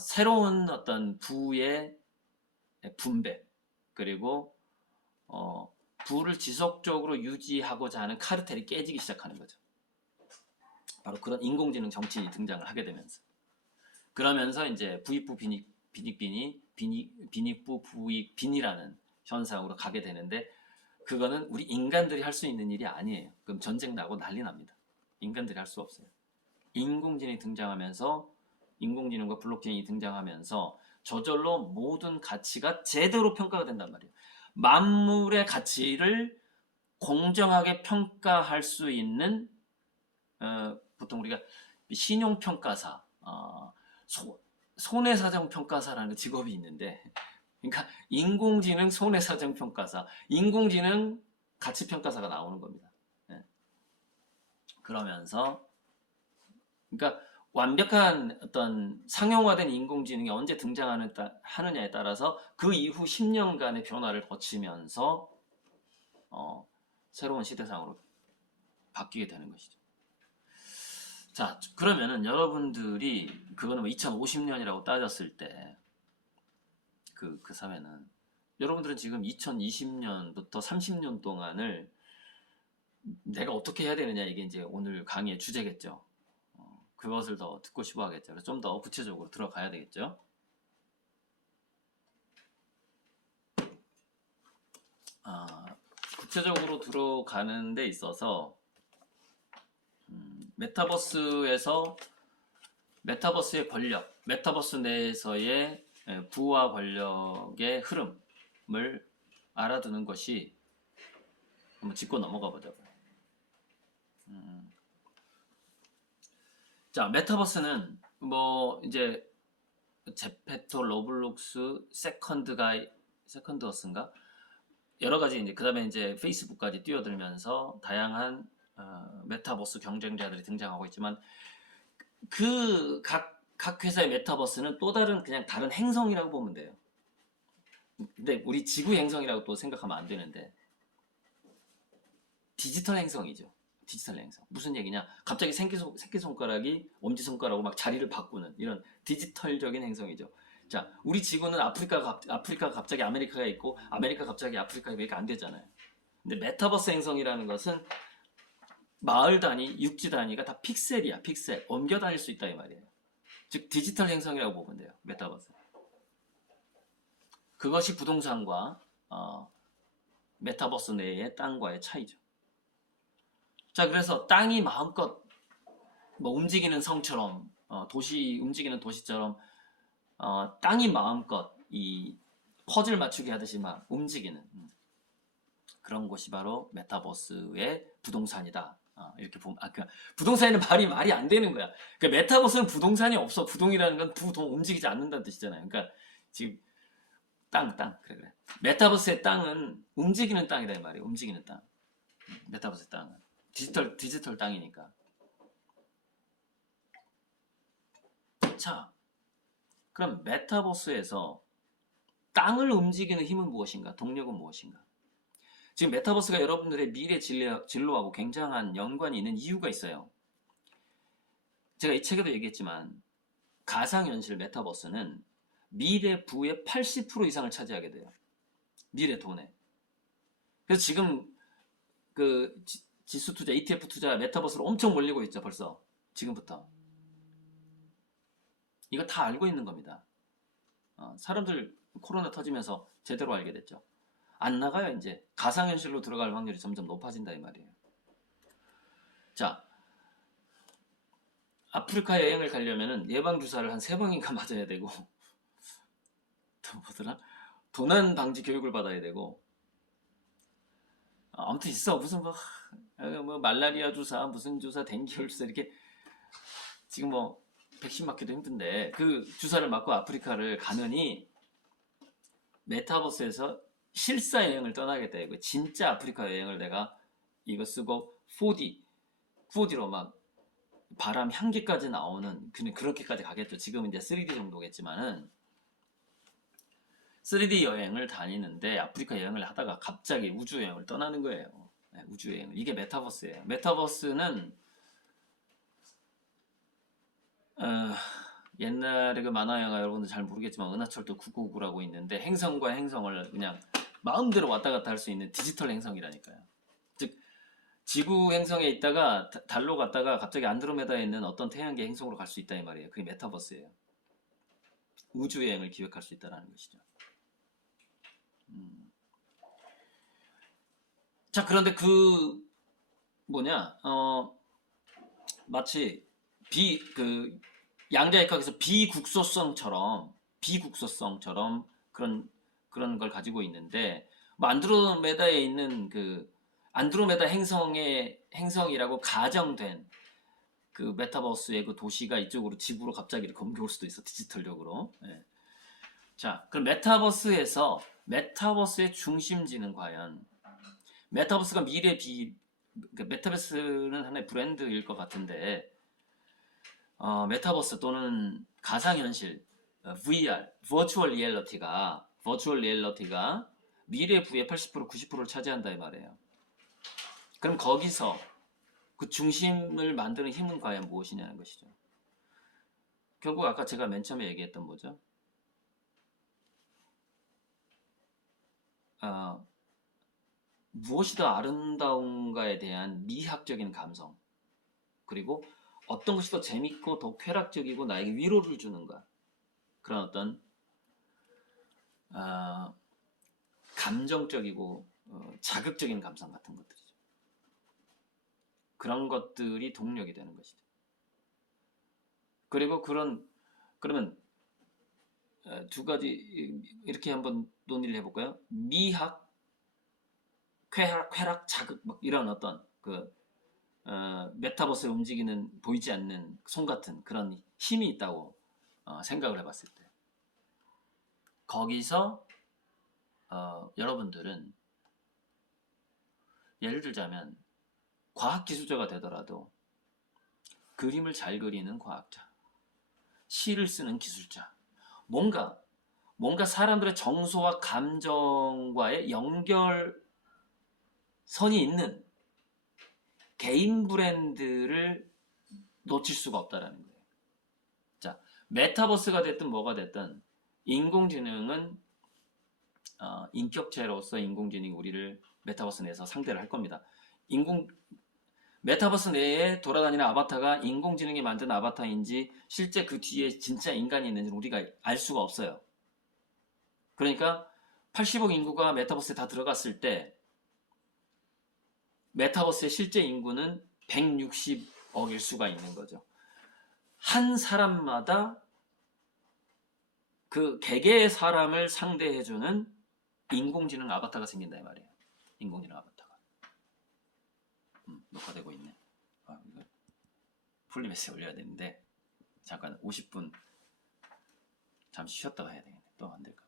새로운 어떤 부의 분배 그리고 부를 지속적으로 유지하고자 하는 카르텔이 깨지기 시작하는 거죠. 바로 그런 인공지능 정치인이 등장을 하게 되면서 그러면서 이제 부익부 빈익부 부익 빈이라는 현상으로 가게 되는데 그거는 우리 인간들이 할 수 있는 일이 아니에요. 그럼 전쟁 나고 난리 납니다. 인간들이 할 수 없어요. 인공지능이 등장하면서 인공지능과 블록체인이 등장하면서 저절로 모든 가치가 제대로 평가가 된단 말이에요. 만물의 가치를 공정하게 평가할 수 있는 보통 우리가 신용평가사, 손해사정평가사라는 직업이 있는데 그러니까 인공지능 손해사정평가사, 인공지능 가치평가사가 나오는 겁니다. 그러면서 그러니까 완벽한 어떤 상용화된 인공지능이 언제 등장하느냐에 따라서 그 이후 10년간의 변화를 거치면서 새로운 시대상으로 바뀌게 되는 것이죠. 자, 그러면은 여러분들이 그거는 뭐 2050년이라고 따졌을 때 그 사회는 여러분들은 지금 2020년부터 30년 동안을 내가 어떻게 해야 되느냐 이게 이제 오늘 강의의 주제겠죠. 그것을 더 듣고 싶어 하겠죠. 그래서 좀 더 구체적으로 들어가야 되겠죠. 구체적으로 들어가는 데 있어서 메타버스의 권력, 메타버스 내에서의 부와 권력의 흐름을 알아두는 것이 한번 짚고 넘어가 보자고요. 자, 메타버스는 뭐 이제 제페토, 로블록스, 세컨드어스인가 여러 가지 이제 그다음에 이제 페이스북까지 뛰어들면서 다양한 메타버스 경쟁자들이 등장하고 있지만 그 각 회사의 메타버스는 또 그냥 다른 행성이라고 보면 돼요. 근데 우리 지구 행성이라고 또 생각하면 안 되는데 디지털 행성이죠. 디지털 행성. 무슨 얘기냐? 갑자기 새끼손가락이 엄지손가락으로 막 자리를 바꾸는 이런 디지털적인 행성이죠. 자, 우리 지구는 아프리카가 갑자기 아메리카가 있고 아메리카 갑자기 아프리카가 이렇게 안 되잖아요. 근데 메타버스 행성이라는 것은 마을 단위, 육지 단위가 다 픽셀이야. 픽셀. 옮겨 다닐 수 있다 이 말이에요. 즉 디지털 행성이라고 보면 돼요. 메타버스. 그것이 부동산과 메타버스 내의 땅과의 차이죠. 자, 그래서 땅이 마음껏 뭐 움직이는 성처럼 도시 움직이는 도시처럼 땅이 마음껏 이 퍼즐 맞추기 하듯이 막 움직이는 그런 곳이 바로 메타버스의 부동산이다. 이렇게 보면 부동산에는 말이 안 되는 거야. 그러니까 메타버스는 부동산이 없어. 부동이라는 건 부동 움직이지 않는다는 뜻이잖아요. 그러니까 지금 땅 그래. 메타버스의 땅은 움직이는 땅이다 이 말이에요. 움직이는 땅. 메타버스의 땅은 디지털 땅이니까. 자, 그럼 메타버스에서 땅을 움직이는 힘은 무엇인가? 동력은 무엇인가? 지금 메타버스가 여러분들의 미래 진로하고 굉장한 연관이 있는 이유가 있어요. 제가 이 책에도 얘기했지만 가상현실 메타버스는 미래 부의 80% 이상을 차지하게 돼요. 미래 돈에. 그래서 지금 그 지수 투자, ETF 투자 메타버스로 엄청 몰리고 있죠. 벌써 지금부터. 이거 다 알고 있는 겁니다. 사람들 코로나 터지면서 제대로 알게 됐죠. 안 나가요. 이제 가상현실로 들어갈 확률이 점점 높아진다 이 말이에요. 자, 아프리카 여행을 가려면은 예방주사를 한 3번인가 맞아야 되고 또 뭐더라? 도난 방지 교육을 받아야 되고 아무튼 있어. 무슨 뭐 말라리아 주사, 무슨 주사, 댕기열 주사 이렇게 지금 뭐 백신 맞기도 힘든데 그 주사를 맞고 아프리카를 가느니 메타버스에서 실사 여행을 떠나겠다 이거. 진짜 아프리카 여행을 내가 이거 쓰고 4D로 막 바람 향기까지 나오는 그렇게까지 가겠죠. 지금은 이제 3D 정도겠지만은 3D 여행을 다니는데 아프리카 여행을 하다가 갑자기 우주 여행을 떠나는 거예요. 네, 우주 여행을. 이게 메타버스예요. 메타버스는 옛날에 그 만화 영화 여러분들 잘 모르겠지만 은하철도 999라고 있는데 행성과 행성을 그냥 마음대로 왔다 갔다 할 수 있는 디지털 행성이라니까요. 즉 지구 행성에 있다가 달로 갔다가 갑자기 안드로메다에 있는 어떤 태양계 행성으로 갈 수 있다 이 말이에요. 그게 메타버스예요. 우주 여행을 기획할 수 있다는 것이죠. 자, 그런데 마치 양자역학에서 비국소성처럼 그런 걸 가지고 있는데, 뭐 안드로메다에 있는 안드로메다 행성이라고 가정된 그 메타버스의 그 도시가 이쪽으로 지구로 갑자기 이렇게 옮겨올 수도 있어, 디지털적으로. 예. 자, 그럼 메타버스의 중심지는 과연 메타버스가 메타버스는 하나의 브랜드일 것 같은데, 메타버스 또는 가상현실, VR, 버추얼 리얼리티가 미래 부의 80%, 90%를 차지한다 이 말이에요. 그럼 거기서 그 중심을 만드는 힘은 과연 무엇이냐는 것이죠. 결국 아까 제가 맨 처음에 얘기했던 뭐죠? 무엇이 더 아름다운가에 대한 미학적인 감성, 그리고 어떤 것이 더 재밌고 더 쾌락적이고 나에게 위로를 주는가, 그런 어떤 감정적이고 자극적인 감성 같은 것들이죠. 그런 것들이 동력이 되는 것이죠. 그리고 그러면 두 가지 이렇게 한번 논의를 해볼까요? 미학, 쾌락, 자극, 막 이런 어떤 메타버스에 움직이는 보이지 않는 손 같은 그런 힘이 있다고 생각을 해봤을 때, 거기서 여러분들은 예를 들자면 과학기술자가 되더라도 그림을 잘 그리는 과학자, 시를 쓰는 기술자, 뭔가 사람들의 정서와 감정과의 연결선이 있는 개인 브랜드를 놓칠 수가 없다라는 거예요. 자, 메타버스가 됐든 뭐가 됐든 인공지능은 인격체로서 인공지능이 우리를 메타버스 내에서 상대를 할 겁니다. 메타버스 내에 돌아다니는 아바타가 인공지능이 만든 아바타인지 실제 그 뒤에 진짜 인간이 있는지는 우리가 알 수가 없어요. 그러니까 80억 인구가 메타버스에 다 들어갔을 때 메타버스의 실제 인구는 160억일 수가 있는 거죠. 한 사람마다 그 개개의 사람을 상대해주는 인공지능 아바타가 생긴다 이 말이에요. 인공지능 아바타가. 녹화되고 있네. 이거 풀리 메시지 올려야 되는데 잠깐 50분 잠시 쉬었다가 해야 되겠네. 또 안 될까?